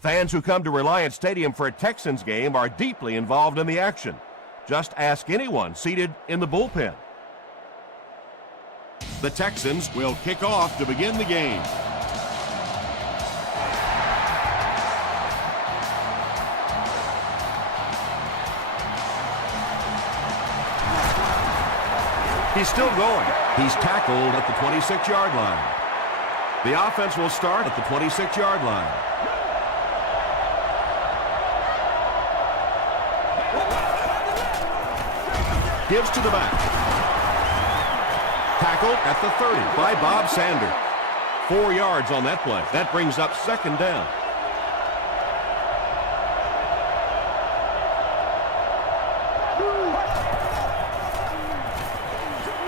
Fans who come to Reliant Stadium for a Texans game are deeply involved in the action. Just ask anyone seated in the bullpen. The Texans will kick off to begin the game. He's still going. He's tackled at the 26-yard line. The offense will start at the 26-yard line. Gives to the back. Tackled at the 30 by Bob Sanders. 4 yards on that play. That brings up second down.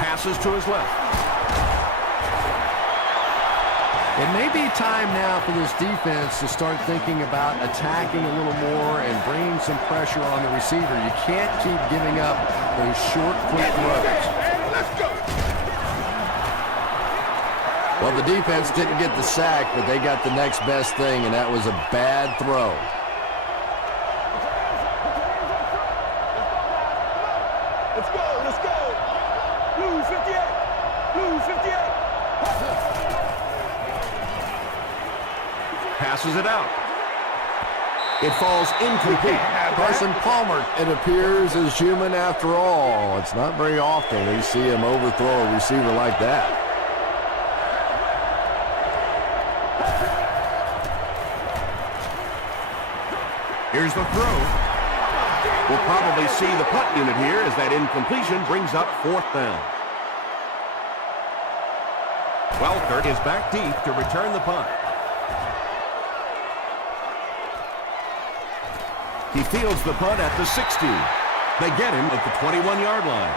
Passes to his left. It may be time now for this defense to start thinking about attacking a little more and bringing some pressure on the receiver. You can't keep giving up those short, quick throws. Well, the defense didn't get the sack, but they got the next best thing, and that was a bad throw. Let's go, let's go. Blue 58, Blue 58. Passes it out. It falls incomplete. Carson Palmer, it appears, is human after all. It's not very often we see him overthrow a receiver like that. Here's the throw. We'll probably see the punt unit here as that incompletion brings up fourth down. Welker is back deep to return the punt. He fields the punt at the 60. They get him at the 21-yard line.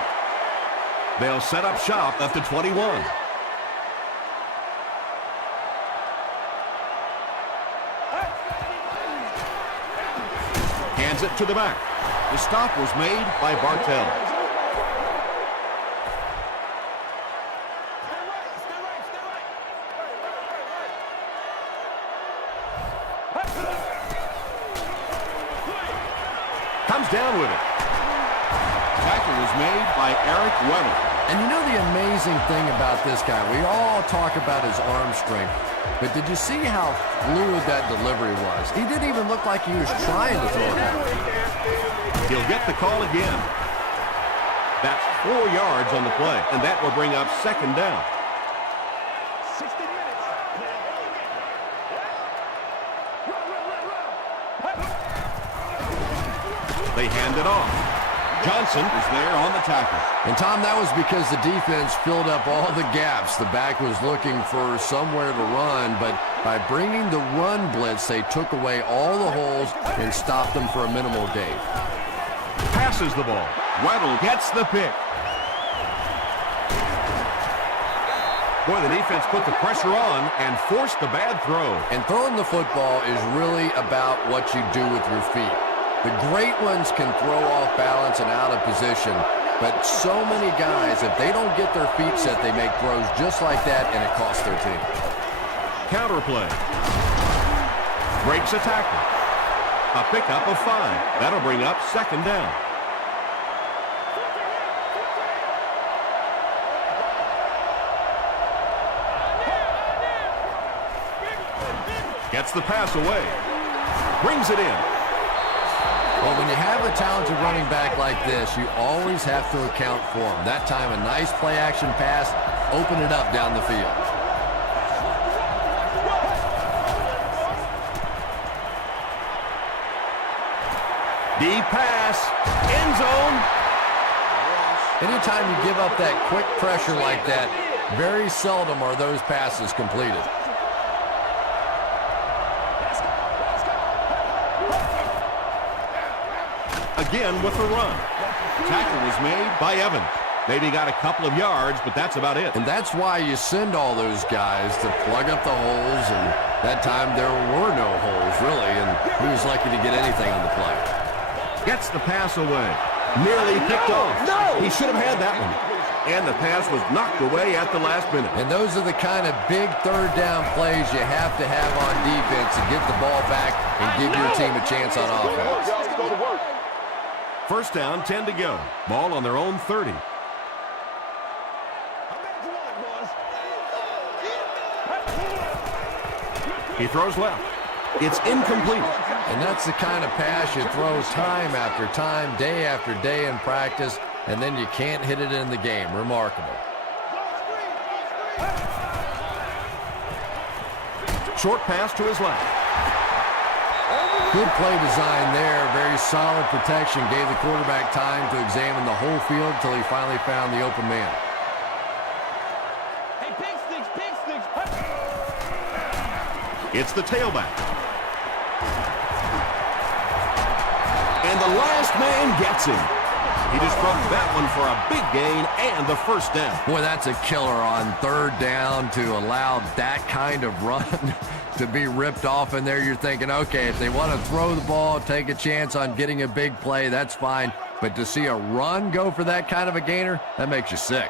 They'll set up shop at the 21. Hands it to the back. The stop was made by Bartell. Comes down with it. Tackle was made by Eric Weddle. And you know the amazing thing about this guy, we all talk about his arm strength, but did you see how fluid that delivery was? He didn't even look like he was trying to throw it hard. He'll get the call again. That's 4 yards on the play, and that will bring up second down. 60 minutes. They hand it off. Johnson is there on the tackle. And Tom, that was because the defense filled up all the gaps. The back was looking for somewhere to run, but by bringing the run blitz, they took away all the holes and stopped them for a minimal gain. Passes the ball. Weddle gets the pick. Boy, the defense put the pressure on and forced the bad throw. And throwing the football is really about what you do with your feet. The great ones can throw off balance and out of position, but so many guys, if they don't get their feet set, they make throws just like that, and it costs their team. Counter play. Breaks a tackle. A pickup of 5. That'll bring up second down. Gets the pass away. Brings it in. Well, when you have a talented running back like this, you always have to account for him. That time, a nice play-action pass, open it up down the field. Deep pass, end zone. Anytime you give up that quick pressure like that, very seldom are those passes completed. Again with the run. Tackle was made by Evans. Maybe got a couple of yards, but that's about it. And that's why you send all those guys to plug up the holes, and that time there were no holes, really, and he was lucky to get anything on the play. Gets the pass away. Nearly picked off. No! He should have had that one. And the pass was knocked away at the last minute. And those are the kind of big third down plays you have to have on defense to get the ball back and give your team a chance on offense. First down, 10 to go. Ball on their own 30. He throws left. It's incomplete. And that's the kind of pass you throw time after time, day after day in practice, and then you can't hit it in the game. Remarkable. Short pass to his left. Good play design there. Very solid protection. Gave the quarterback time to examine the whole field until he finally found the open man. Hey, pick sticks, pick sticks. It's the tailback. And the last man gets him. He just dropped that one for a big gain and the first down. Boy, that's a killer on third down to allow that kind of run to be ripped off in there. You're thinking, okay, if they want to throw the ball, take a chance on getting a big play, that's fine. But to see a run go for that kind of a gainer, that makes you sick.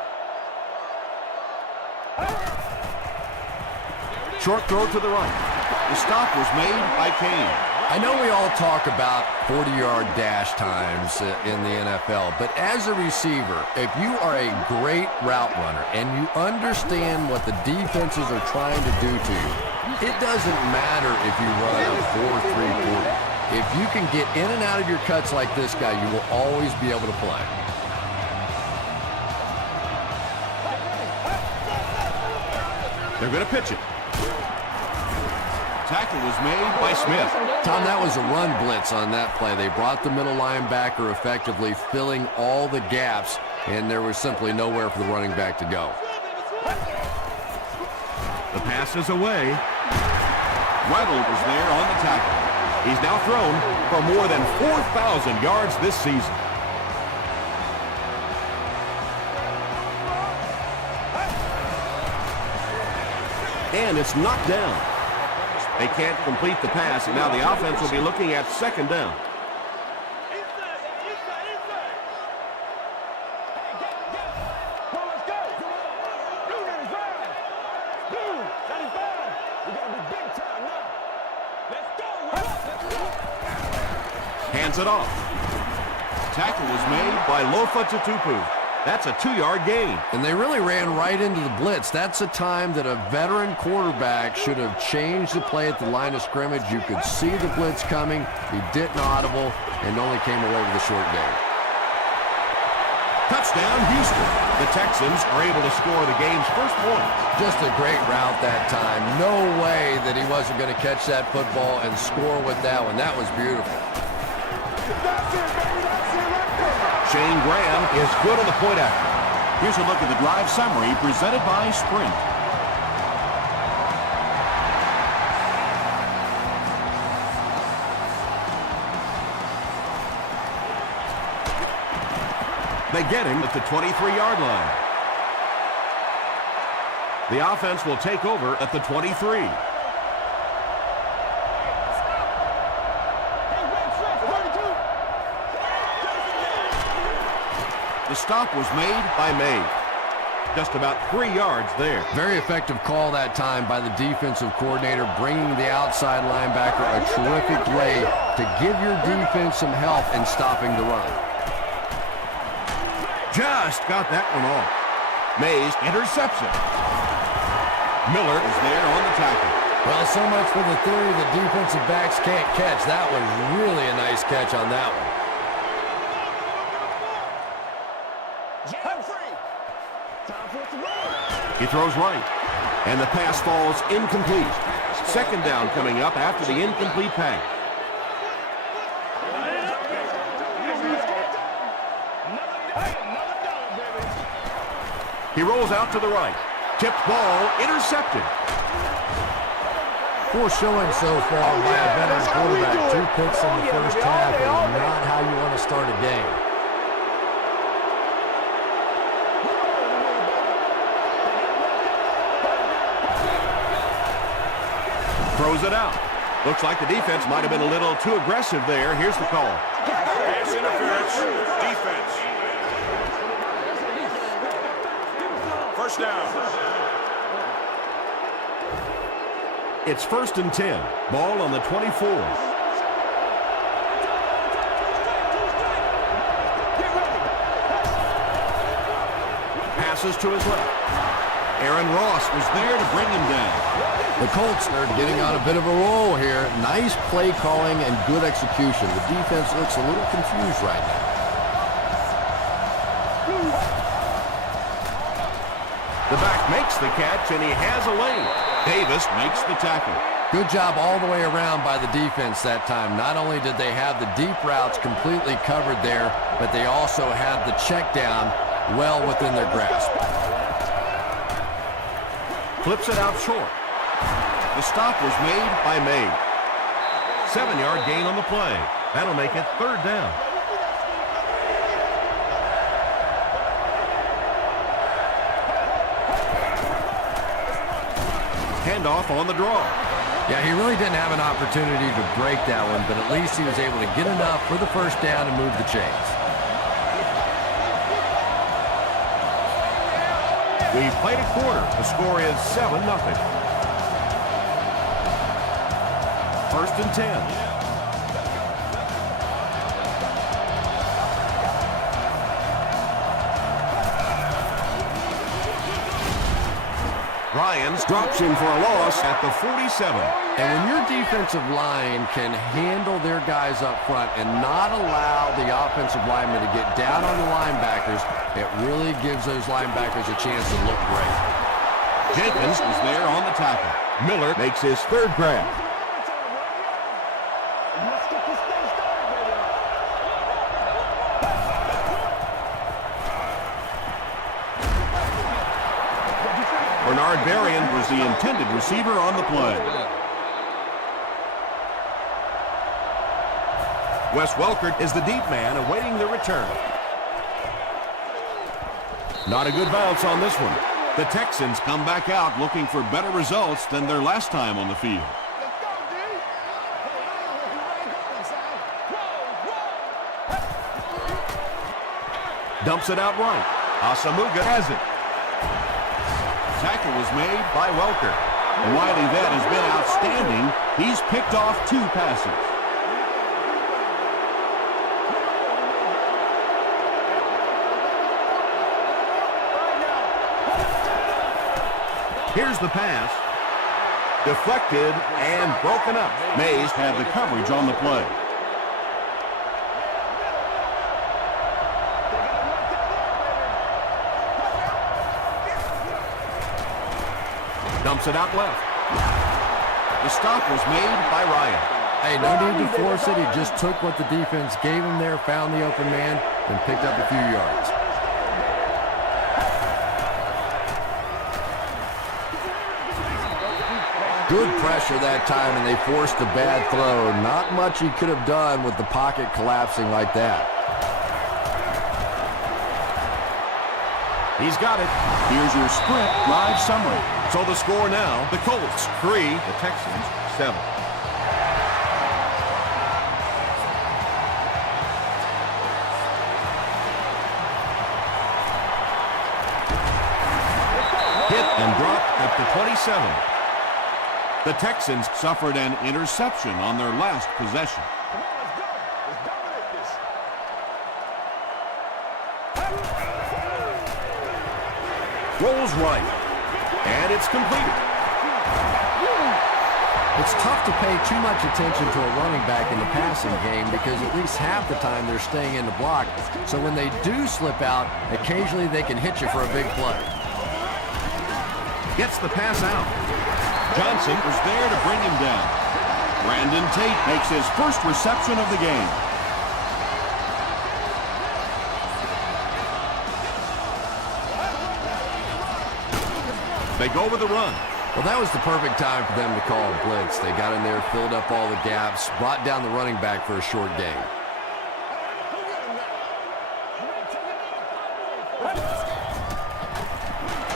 Short throw to the right. The stop was made by Kane. I know we all talk about 40-yard dash times in the NFL, but as a receiver, if you are a great route runner and you understand what the defenses are trying to do to you, it doesn't matter if you run a 4.3 40. If you can get in and out of your cuts like this guy, you will always be able to play. They're going to pitch it. Tackle was made by Smith. Tom, that was a run blitz on that play. They brought the middle linebacker effectively filling all the gaps, and there was simply nowhere for the running back to go. The pass is away. Reynolds was there on the tackle. He's now thrown for more than 4,000 yards this season. And it's knocked down. They can't complete the pass, and now the offense will be looking at second down. Hands it off. Tackle was made By Lofa Tutupu. That's a 2-yard gain. And they really ran right into the blitz. That's a time that a veteran quarterback should have changed the play at the line of scrimmage. You could see the blitz coming. He didn't audible and only came away with a short gain. Touchdown, Houston. The Texans are able to score the game's first point. Just a great route that time. No way that he wasn't going to catch that football and score with that one. That was beautiful. Shane Graham is good on the point after. Here's a look at the drive summary presented by Sprint. They get him at the 23-yard line. The offense will take over at the 23. The stop was made By May. Just about 3 yards there. Very effective call that time by the defensive coordinator, bringing the outside linebacker a terrific way to give your defense some help in stopping the run. Just got that one off. Mays intercepts it. Miller was there on the tackle. Well, so much for the theory that defensive backs can't catch. That was really a nice catch on that one. He throws right, and the pass falls incomplete. Second down coming up after the incomplete pass. He rolls out to the right. Tipped ball, intercepted. Poor showing so far by a veteran quarterback. 2 picks in the first half is not how you want to start a game. Throws it out. Looks like the defense might have been a little too aggressive there. Here's the call. Pass interference, defense. First down. It's 1st and 10. Ball on the 24. Passes to his left. Aaron Ross was there to bring him down. The Colts are getting on a bit of a roll here. Nice play calling and good execution. The defense looks a little confused right now. The back makes the catch, and he has a lane. Davis makes the tackle. Good job all the way around by the defense that time. Not only did they have the deep routes completely covered there, but they also had the check down well within their grasp. Flips it out short. The stop was made by May. 7-yard gain on the play. That'll make it 3rd down. Handoff on the draw. Yeah, he really didn't have an opportunity to break that one, but at least he was able to get enough for the first down and move the chains. We've played a quarter. The score is 7-0. 1st and 10. Ryans drops him for a loss at the 47. And when your defensive line can handle their guys up front and not allow the offensive linemen to get down on the linebackers, it really gives those linebackers a chance to look great. Jenkins is there on the tackle. Miller makes his 3rd grab. Bernard Berrien Was the intended receiver on the play. Wes Welker is the deep man awaiting the return. Not a good bounce on this one. The Texans come back out looking for better results than their last time on the field. Dumps it out right. Asamuga has it. Tackle was made by Welker. The Wiley vet has been outstanding. He's picked off 2 passes. Here's the pass. Deflected and broken up. Mays had the coverage on the play. Dumps it out left. The stop was made by Ryan. Hey, no need to force it. He just took what the defense gave him there, found the open man, and picked up a few yards. Good pressure that time, and they forced a bad throw. Not much he could have done with the pocket collapsing like that. He's got it. Here's your sprint live summary. So the score now, the Colts 3, the Texans 7. Hit and drop at the 27. The Texans Suffered an interception on their last possession. Come on, let's go. Let's dominate this. rolls right, and it's completed. It's tough to pay too much attention to a running back in the passing game because at least half the time they're staying in the block. So when they do slip out, occasionally they can hit you for a big play. Gets the pass out. Johnson was there to bring him down. Brandon Tate makes his first reception of the game. They go with the run. Well, that was the perfect time for them to call a blitz. They got in there, filled up all the gaps, brought down the running back for a short gain.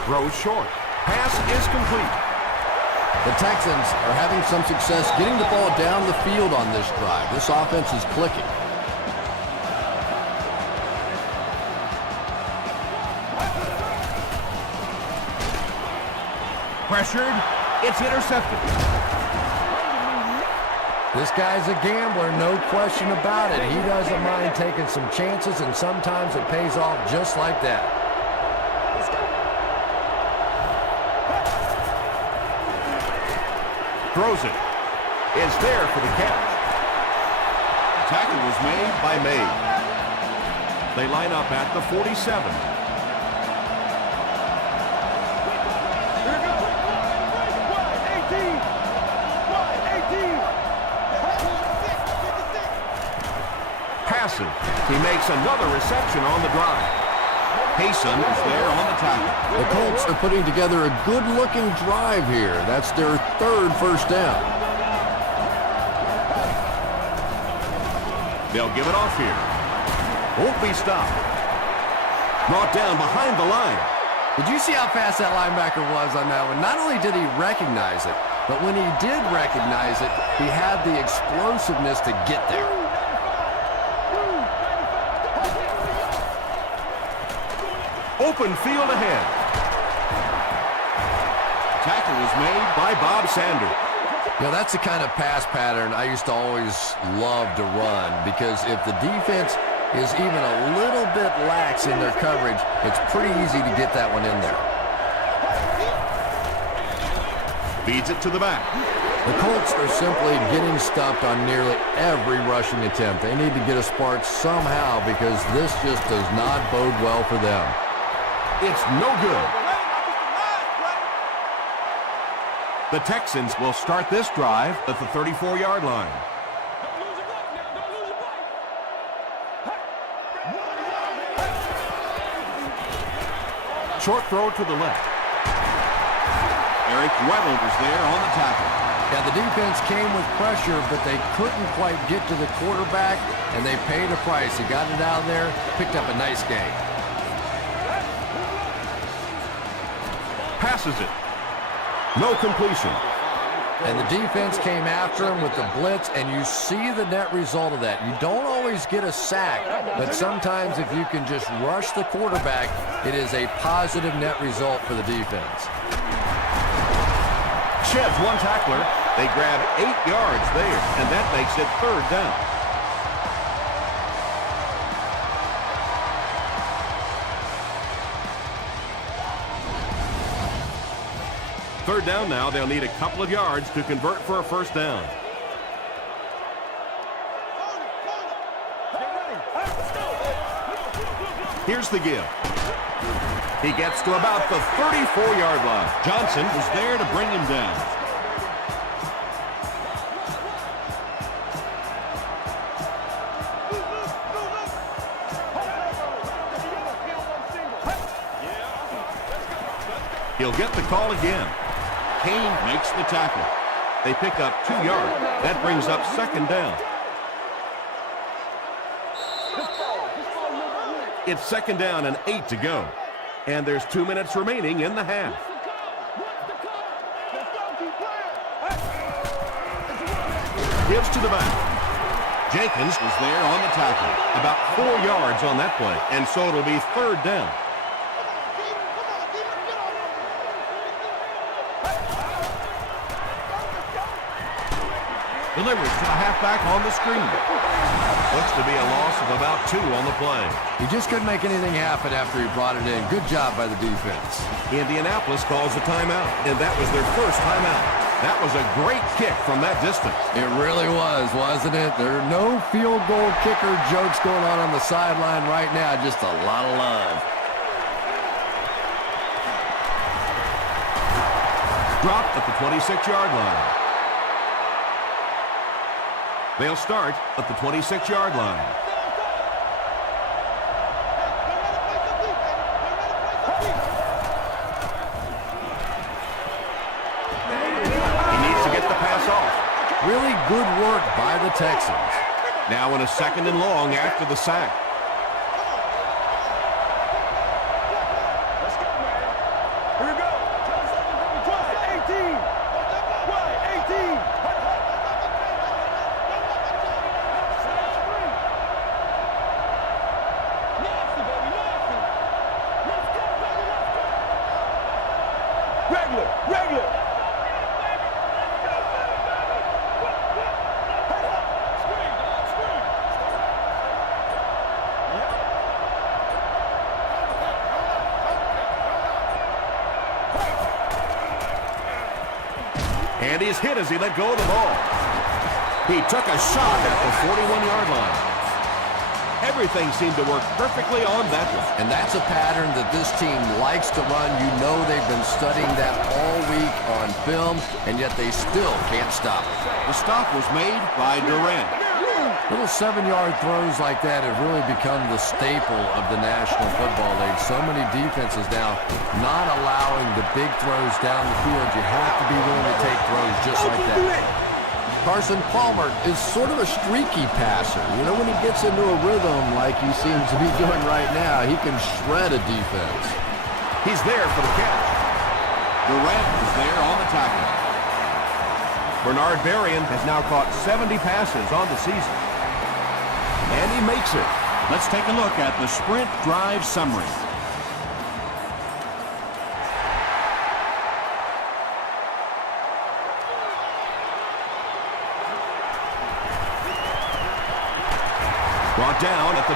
Throws short. Pass is complete. The Texans are having some success getting the ball down the field on this drive. This offense is clicking. Pressured. It's intercepted. This guy's a gambler, no question about it. He doesn't mind taking some chances, and sometimes it pays off just like that. Throws it. It's there for the catch. Tackle was made by May. They line up at the 47. Passive. He makes another reception on the drive. Payson is there on the tackle. The Colts are putting together a good-looking drive here. That's their third first down. They'll give it off here. Won't be stopped. Brought down behind the line. Did you see how fast that linebacker was on that one? Not only did he recognize it, but when he did recognize it, he had the explosiveness to get there. Open field ahead. Tackle was made By Bob Sanders. You know, that's the kind of pass pattern I used to always love to run, because if the defense is even a little bit lax in their coverage, it's pretty easy to get that one in there. Feeds it to the back. The Colts are simply getting stuffed on nearly every rushing attempt. They need to get a spark somehow, because this just does not bode well for them. It's no good. The Texans will start this drive at the 34-yard line. Short throw to the left. Eric Weddle was there on the tackle. Yeah, the defense came with pressure, but they couldn't quite get to the quarterback, and they paid a price. He got it out there, picked up a nice gain. Passes it. No completion. And the defense came after him with the blitz, and you see the net result of that. You don't always get a sack, but sometimes if you can just rush the quarterback, it is a positive net result for the defense. Sheds one tackler. They grab 8 yards there, and that makes it third down. Third down now. They'll need a couple of yards to convert for a first down. Here's the give. He gets to about the 34-yard line. Johnson was there to bring him down. He'll get the call again. Kane makes the tackle. They pick up 2 yards. That brings up second down. It's second down and 8 to go. And there's 2 minutes remaining in the half. Gives to the back. Jenkins was there on the tackle. About 4 yards on that play. And so it'll be third down. Delivers to the halfback on the screen. Looks to be a loss of about 2 on the play. He just couldn't make anything happen after he brought it in. Good job by the defense. Indianapolis calls a timeout, and that was their first timeout. That was a great kick from that distance. It really was, wasn't it? There are no field goal kicker jokes going on the sideline right now. Just a lot of love. Dropped at the 26-yard line. They'll start at the 26-yard line. He needs to get the pass off. Really good work by the Texans. Now in a second and long after the sack. Here we go. 18. Why 18? Regular. And he's hit as he let go of the ball. He took a shot at the 41-yard line. Everything seemed to work perfectly on that one. And that's a pattern that this team likes to run. You know they've been studying that all week on film, and yet they still can't stop it. The stop was made by Durant. Little 7-yard throws like that have really become the staple of the National Football League. So many defenses now not allowing the big throws down the field. You have to be willing to take throws just like that. Carson Palmer is sort of a streaky passer. You know, when he gets into a rhythm like he seems to be doing right now, he can shred a defense. He's there for the catch. Durant is there on the tackle. Bernard Berrien has now caught 70 passes on the season. And he makes it. Let's take a look at the sprint drive summary. Brought down at the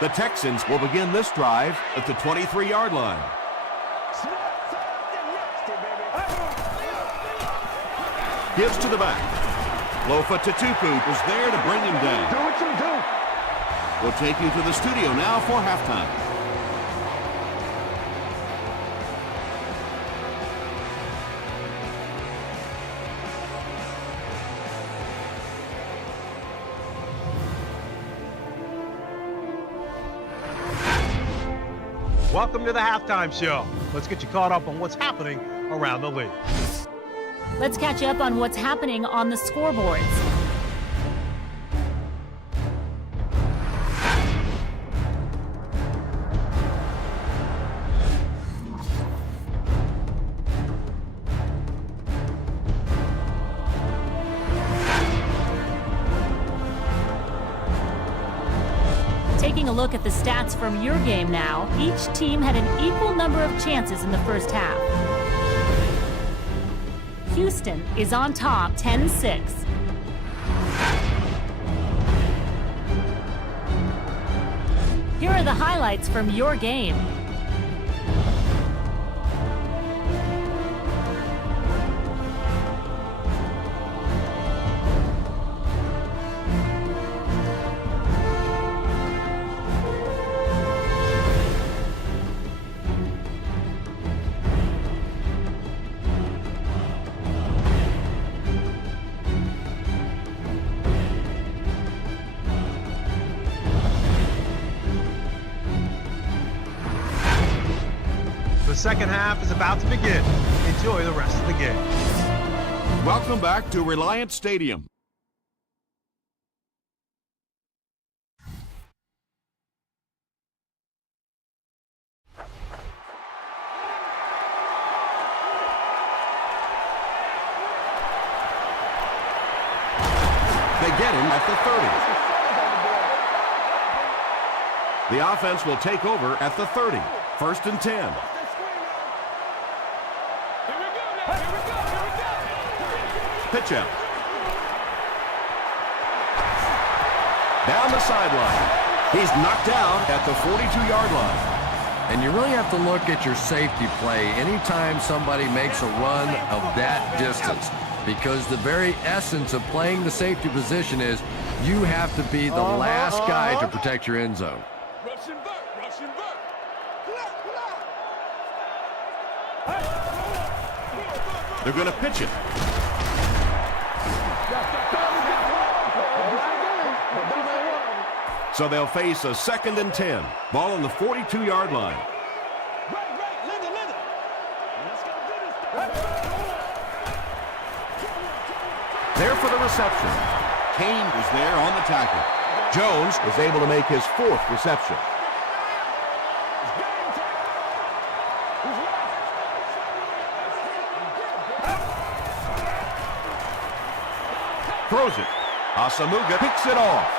23. The Texans will begin this drive at the 23-yard line. Gives to the back. Lofa Tatupu is there to bring him down. Do what you do. We'll take you to the studio now for halftime. Welcome to the Halftime Show. Let's get you caught up on what's happening around the league. Let's catch up on what's happening on the scoreboards. Taking a look at the stats from your game now, each team had an equal number of chances in the first half. Houston is on top 10-6. Here are the highlights from your game. The second half is about to begin. Enjoy the rest of the game. Welcome back to Reliant Stadium. They get him at the 30. The offense will take over at the 30. First and 10. Pitch out. Down the sideline. He's knocked out at the 42-yard line. And you really have to look at your safety play anytime somebody makes a run of that distance, because the very essence of playing the safety position is you have to be the last guy to protect your end zone. Russian back. They're going to pitch it. So they'll face a second and 10. Ball on the 42-yard line. There for the reception. Kane was there on the tackle. Jones was able to make his fourth reception. Throws it. Asamuga picks it off.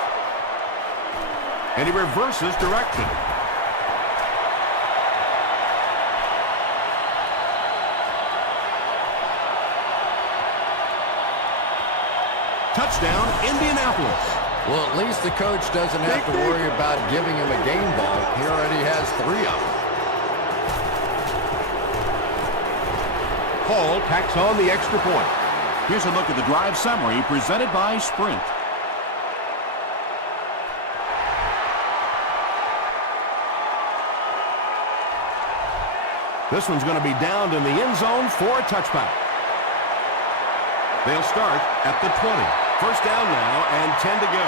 And he reverses direction. Touchdown, Indianapolis. Well, at least the coach doesn't have to worry about giving him a game ball. He already has 3 of them. Hall tacks on the extra point. Here's a look at the drive summary presented by Sprint. This one's going to be downed in the end zone for a touchback. They'll start at the 20. First down now and 10 to go.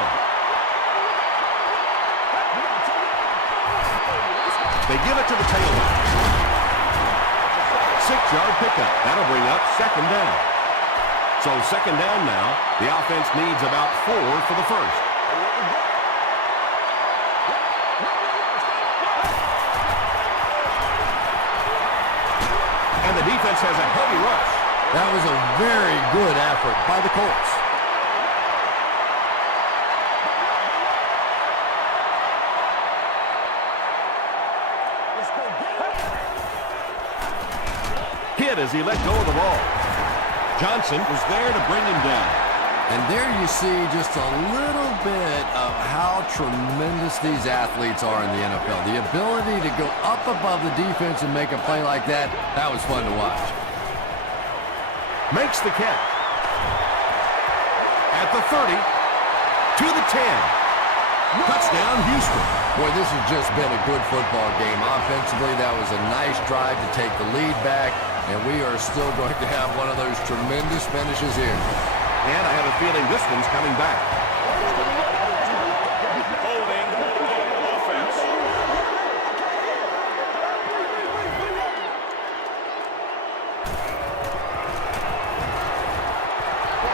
They give it to the tailback. 6-yard pickup. That'll bring up second down. So second down now. The offense needs about 4 for the first. And the defense has a heavy rush. That was a very good effort by the Colts. Hit as he let go of the ball. Johnson was there to bring him down. And there you see just a little bit of how tremendous these athletes are in the NFL. The ability to go up above the defense and make a play like that, that was fun to watch. Makes the catch. At the 30, to the 10. Touchdown, Houston. Boy, this has just been a good football game. Offensively, that was a nice drive to take the lead back, and we are still going to have one of those tremendous finishes here. And I have a feeling this one's coming back. Holding offense.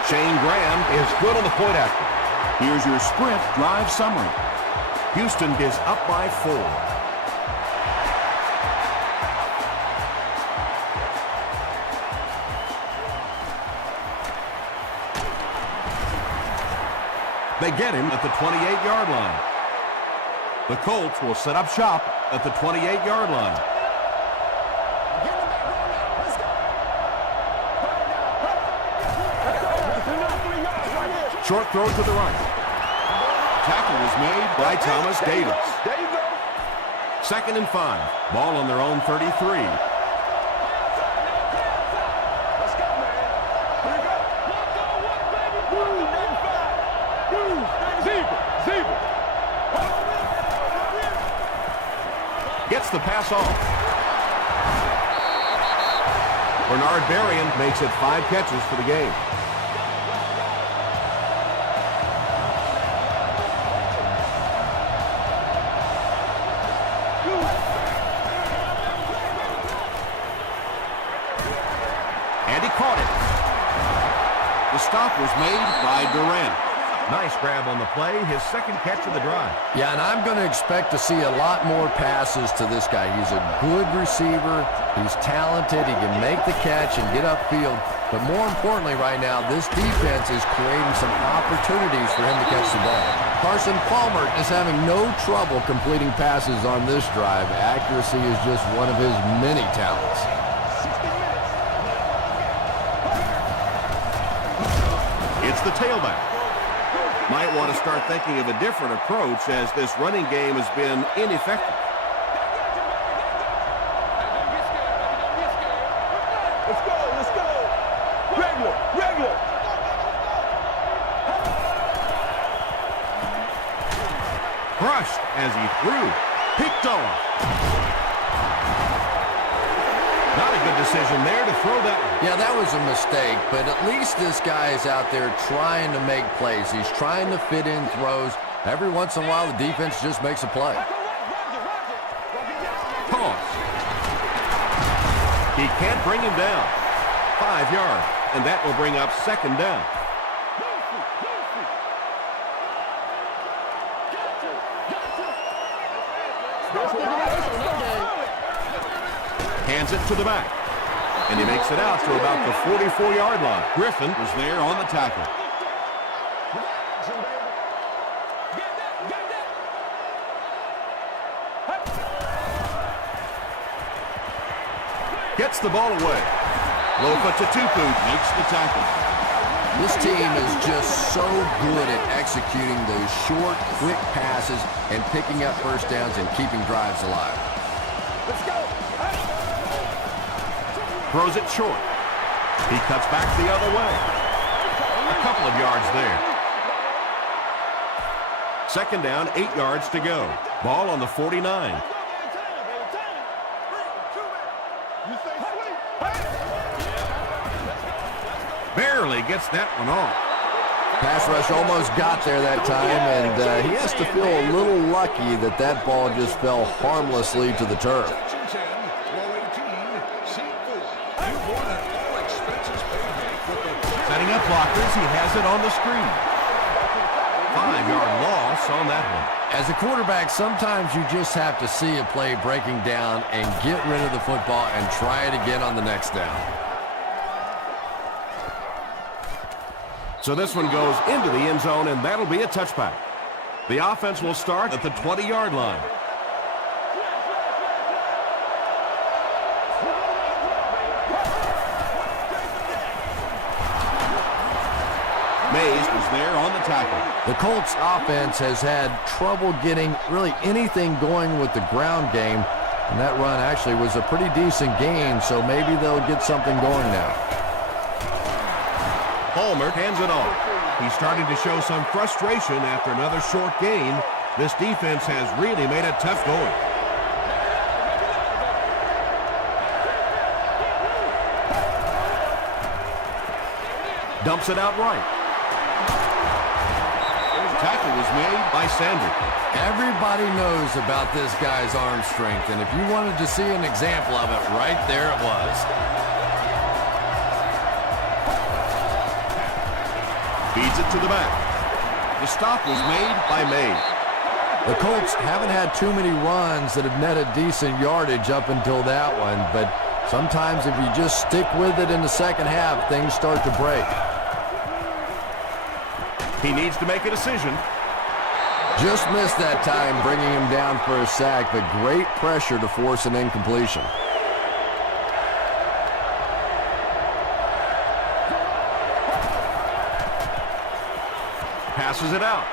Shane Graham is good on the point after. Here's your Sprint drive summary. Houston is up by 4. They get him at the 28-yard line. The Colts will set up shop at the 28-yard line. Short throw to the right. Tackle was made by Thomas Davis. There you go. 2nd and 5. Ball on their own 33. Let's go, man. Here we go. Woo, 95. Woo, zebra. Gets the pass off. Bernard Berrien makes it 5 catches for the game. And he caught it. The stop was made by Durant. Nice grab on the play, his 2nd catch of the drive. Yeah, and I'm going to expect to see a lot more passes to this guy. He's a good receiver. He's talented. He can make the catch and get upfield. But more importantly right now, this defense is creating some opportunities for him to catch the ball. Carson Palmer is having no trouble completing passes on this drive. Accuracy is just one of his many talents. It's the tailback. Might want to start thinking of a different approach as this running game has been ineffective. Let's go. Regular. Crushed as he threw. Picked off. Not a good decision there to throw that one. Yeah, that was a mistake, but at least this guy is out there trying to make plays. He's trying to fit in throws. Every once in a while, the defense just makes a play. Toss. He can't bring him down. 5 yards, and that will bring up 2nd down. Hands it to the back. And he makes it out to about the 44-yard line. Griffin Was there on the tackle. gets the ball away. Lofa Tatupu makes the tackle. This team is just so good at executing those short, quick passes and picking up first downs and keeping drives alive. Let's go. Throws it short. He cuts back the other way. A couple of yards there. Second down, 8 yards to go. Ball on the 49. Barely gets that one off. Pass rush almost got there that time, and he has to feel a little lucky that that ball just fell harmlessly to the turf. Setting up blockers, he has it on the screen. 5-yard loss on that one. As a quarterback, sometimes you just have to see a play breaking down and get rid of the football and try it again on the next down. So this one goes into the end zone, and that'll be a touchback. The offense will start at the 20-yard line. Mays was there on the tackle. The Colts offense has had trouble getting really anything going with the ground game, and that run actually was a pretty decent gain, so maybe they'll get something going now. Palmer hands it off. He's starting to show some frustration after another short gain. This defense has really made it tough going. Dumps it out right. Tackle was made by Sanders. Everybody knows about this guy's arm strength, and if you wanted to see an example of it, right there it was. Feeds it to the back. The stop was made by Mays. The Colts haven't had too many runs that have netted decent yardage up until that one, but sometimes if you just stick with it in the second half, things start to break. He needs to make a decision. Just missed that time, bringing him down for a sack, but great pressure to force an incompletion. Passes it out.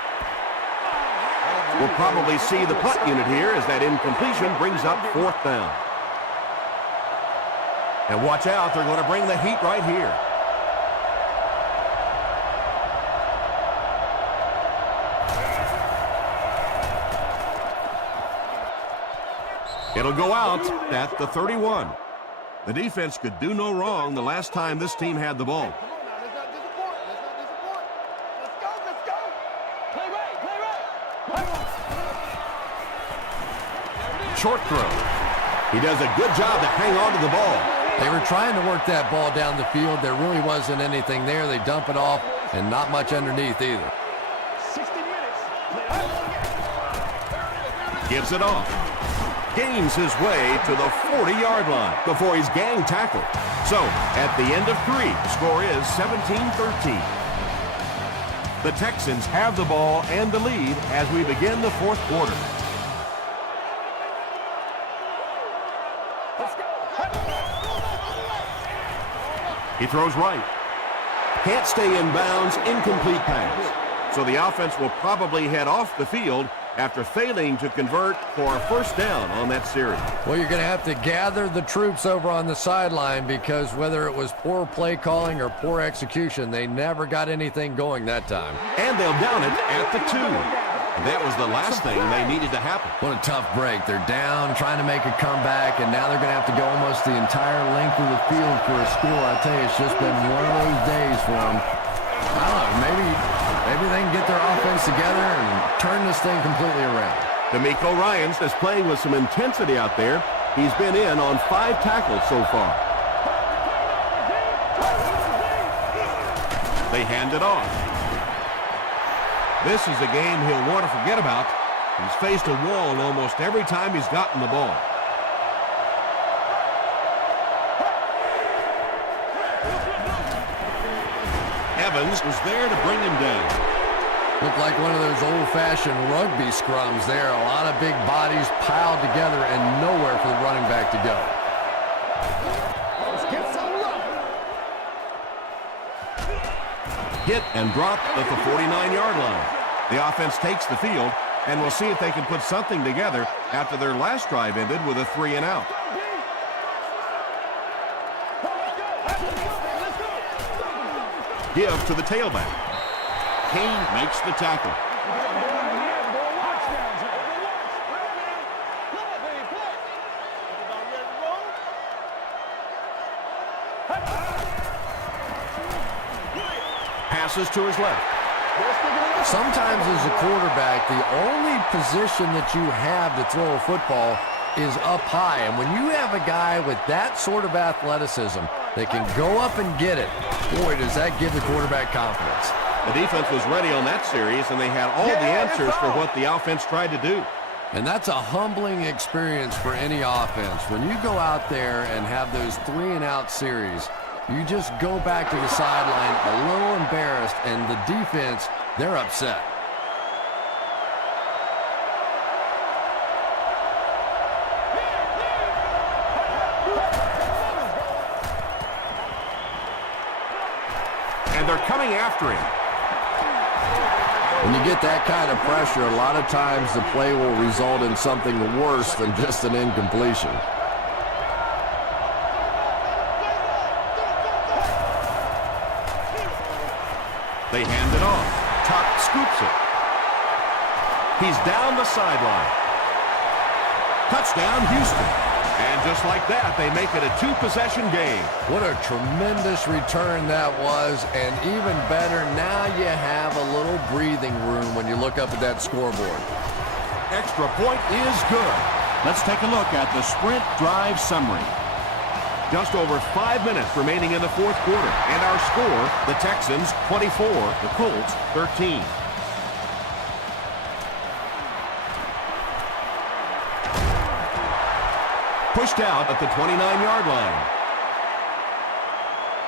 We'll probably see the punt unit here as that incompletion brings up 4th down. And watch out, they're going to bring the heat right here. It'll go out at the 31. The defense could do no wrong the last time this team had the ball. Short throw. He does a good job to hang on to the ball. They were trying to work that ball down the field. There really wasn't anything there. They dump it off, and not much underneath either. 60 minutes. Gives it off. Gains his way to the 40-yard line before he's gang tackled. So, at the end of 3, the score is 17-13. The Texans have the ball and the lead as we begin the 4th quarter. He throws right. Can't stay in bounds, incomplete pass. So the offense will probably head off the field after failing to convert for a 1st down on that series. Well, you're going to have to gather the troops over on the sideline because whether it was poor play calling or poor execution, they never got anything going that time. And they'll down it at the 2. And that was the last thing they needed to happen. What a tough break. They're down, trying to make a comeback, and now they're going to have to go almost the entire length of the field for a score. I tell you, it's just been one of those days for them. I don't know, maybe they can get their offense together and turn this thing completely around. D'Amico Ryans is playing with some intensity out there. He's been in on 5 tackles so far. They hand it off. This is a game he'll want to forget about. He's faced a wall almost every time he's gotten the ball. Evans was there to bring him down. Looked like one of those old-fashioned rugby scrums there. A lot of big bodies piled together and nowhere for the running back to go. Hit and dropped at the 49-yard line. The offense takes the field, and we'll see if they can put something together after their last drive ended with a 3-and-out. give to the tailback. Kane makes the tackle. Passes to his left. Sometimes as a quarterback, the only position that you have to throw a football is up high. And when you have a guy with that sort of athleticism that can go up and get it, boy, does that give the quarterback confidence. The defense was ready on that series, and they had all the answers for what the offense tried to do. And that's a humbling experience for any offense. When you go out there and have those 3-and-out series, you just go back to the sideline a little embarrassed, and the defense, they're upset. And they're coming after him. When you get that kind of pressure, a lot of times the play will result in something worse than just an incompletion. They hand it off. Tuck scoops it. He's down the sideline. Touchdown, Houston. And just like that, they make it a 2-possession game. What a tremendous return that was, and even better, now you have a little breathing room when you look up at that scoreboard. Extra point is good. Let's take a look at the sprint drive summary. Just over 5 minutes remaining in the fourth quarter. And our score, the Texans 24, the Colts 13. Pushed out at the 29-yard line.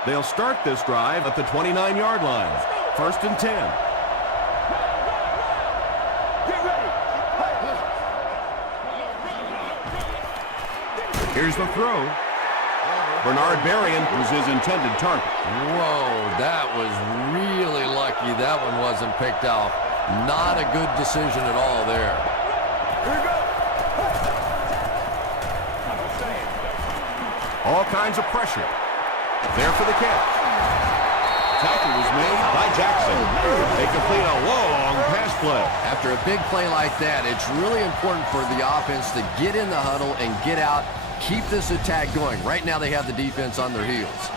They'll start this drive at the 29-yard line. 1st and 10. Here's the throw. Bernard Berrien was his intended target. Whoa, that was really lucky that one wasn't picked off. Not a good decision at all there. All kinds of pressure. There for the catch. Tackle was made by Jackson. They complete a long pass play. After a big play like that, it's really important for the offense to get in the huddle and get out, keep this attack going. Right now they have the defense on their heels.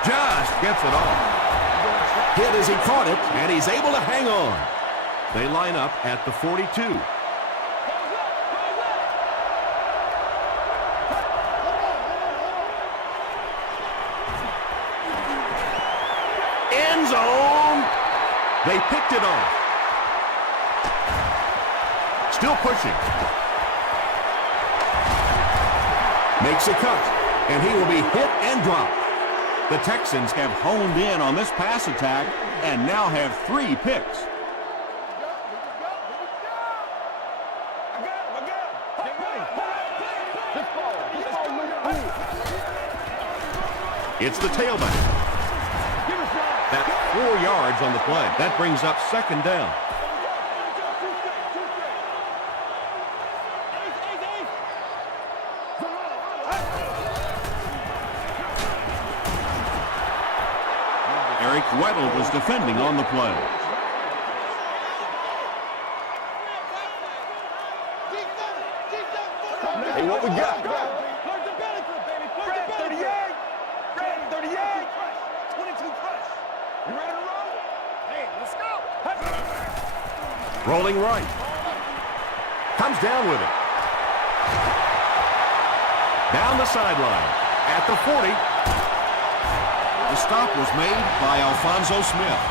Just gets it off. Hit as he caught it, and he's able to hang on. They line up at the 42. End zone. They picked it off. Still pushing. Makes a cut, and he will be hit and dropped. The Texans have honed in on this pass attack and now have 3 picks. It's the tailback. That's 4 yards on the play. That brings up 2nd down. Weddle was defending on the play. Hey, what we got? 38. 38. 22 press. You ready to roll? Hey, let's go. Rolling right. Comes down with it. Down the sideline. At the 40. The stop was made by Alfonso Smith.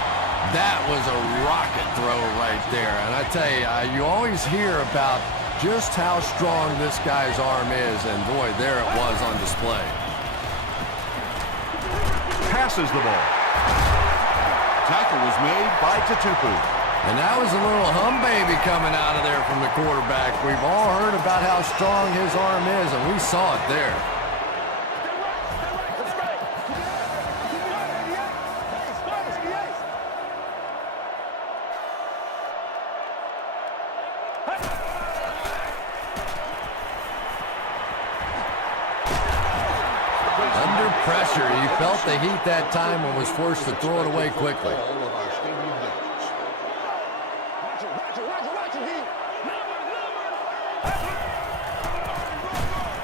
That was a rocket throw right there. And I tell you, you always hear about just how strong this guy's arm is. And boy, there it was on display. Passes the ball. Tackle was made by Tutupu. And that was a little hum baby coming out of there from the quarterback. We've all heard about how strong his arm is, and we saw it there. Under pressure, he felt the heat that time and was forced to throw it away quickly.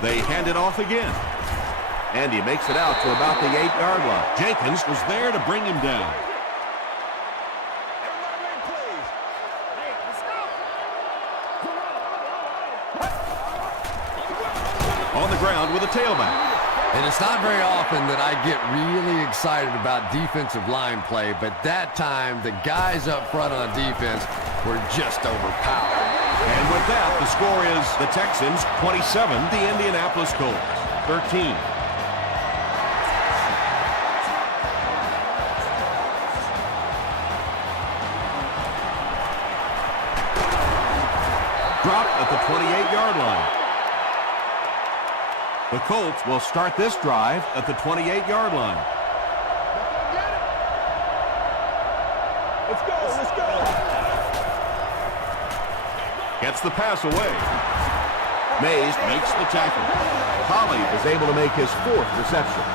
They hand it off again. And he makes it out to about the 8-yard line. Jenkins was there to bring him down. On the ground with a tailback. And it's not very often that I get really excited about defensive line play, but that time the guys up front on defense were just overpowered. And with that, the score is the Texans 27, the Indianapolis Colts 13. Dropped at the 28-yard line. The Colts will start this drive at the 28-yard line. Let's go, let's go. Gets the pass away. Mays makes the tackle. Holly is able to make his 4th reception.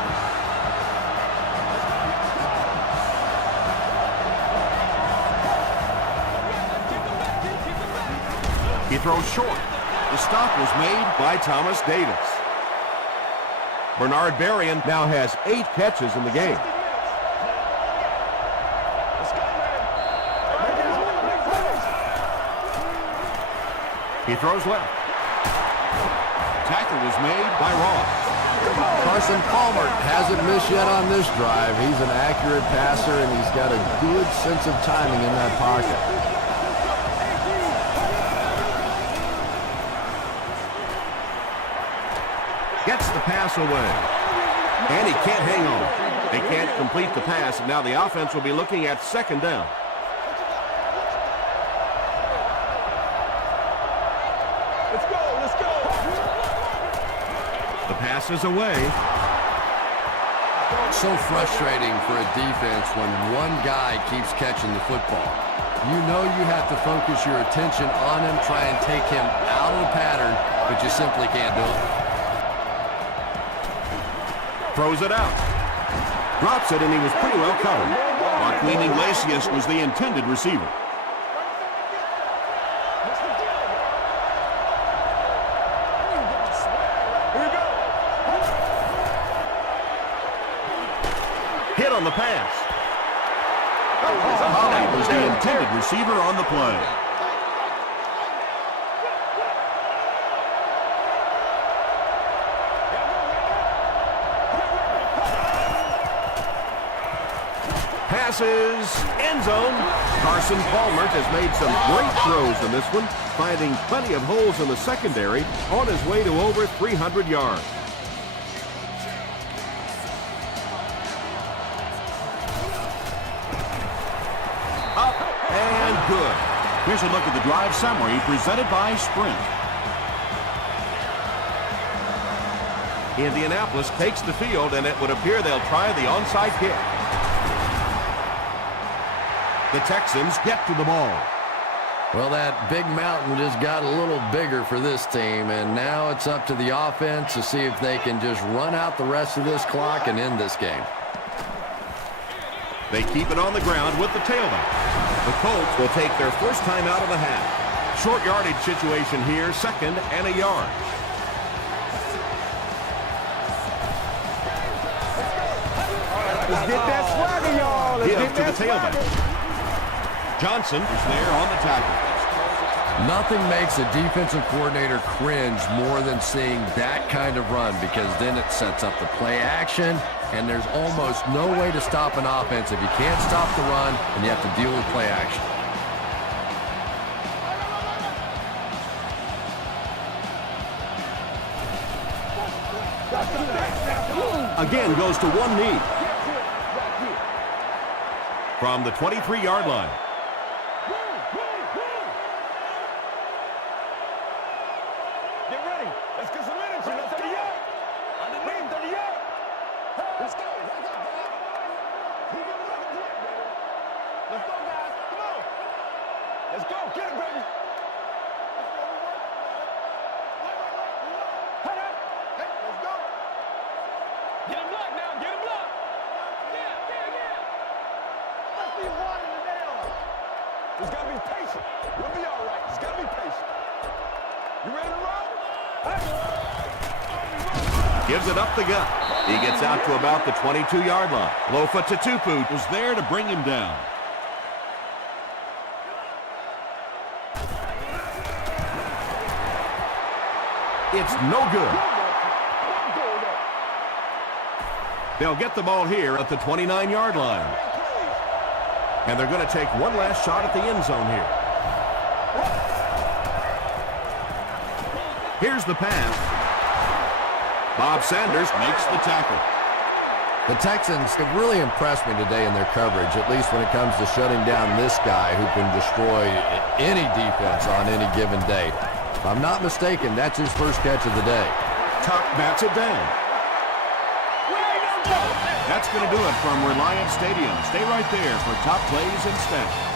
He throws short. The stop was made by Thomas Davis. Bernard Berrien now has 8 catches in the game. He throws left. Tackle was made by Ross. Carson Palmer hasn't missed yet on this drive. He's an accurate passer, and he's got a good sense of timing in that pocket. Gets the pass away. And he can't hang on. They can't complete the pass, and now the offense will be looking at 2nd down. Let's go, let's go. The pass is away. So frustrating for a defense when one guy keeps catching the football. You know you have to focus your attention on him, try and take him out of the pattern, but you simply can't do it. Throws it out. Drops it, and he was pretty well covered. Joaquin Iglesias was the intended receiver. Hit on the pass. Holly was the intended receiver on the play. Passes, end zone. Carson Palmer has made some great throws in this one, finding plenty of holes in the secondary on his way to over 300 yards. Up and good. Here's a look at the drive summary presented by Sprint. Indianapolis takes the field, and it would appear they'll try the onside kick. The Texans get to the ball. Well, that big mountain just got a little bigger for this team, and now it's up to the offense to see if they can just run out the rest of this clock and end this game. They keep it on the ground with the tailback. The Colts will take their first time out of the half. Short yardage situation here, 2nd and a yard. Let's get that swagger, y'all. Let's Give get to the that tailback. swagger. Johnson is there on the tackle. Nothing makes a defensive coordinator cringe more than seeing that kind of run, because then it sets up the play action, and there's almost no way to stop an offense if you can't stop the run and you have to deal with play action. Again goes to one knee. From the 23-yard line. Get ready. Let's get some energy. Let's 30 yards. Underneath 30 yards. Let's go. Let's go, guys. Come on. Let's go. Get it, baby. Head up. Hey, let's go. Get him Gives it up the gut. He gets out to about the 22-yard line. Lofa Tatupu Was there to bring him down. It's no good. They'll get the ball here at the 29-yard line. And they're going to take one last shot at the end zone here. Here's the pass. Bob Sanders Makes the tackle. The Texans have really impressed me today in their coverage, at least when it comes to shutting down this guy who can destroy any defense on any given day. If I'm not mistaken, that's his first catch of the day. Tuck bats it down. That's going to do it from Reliant Stadium. Stay right there for top plays and stats.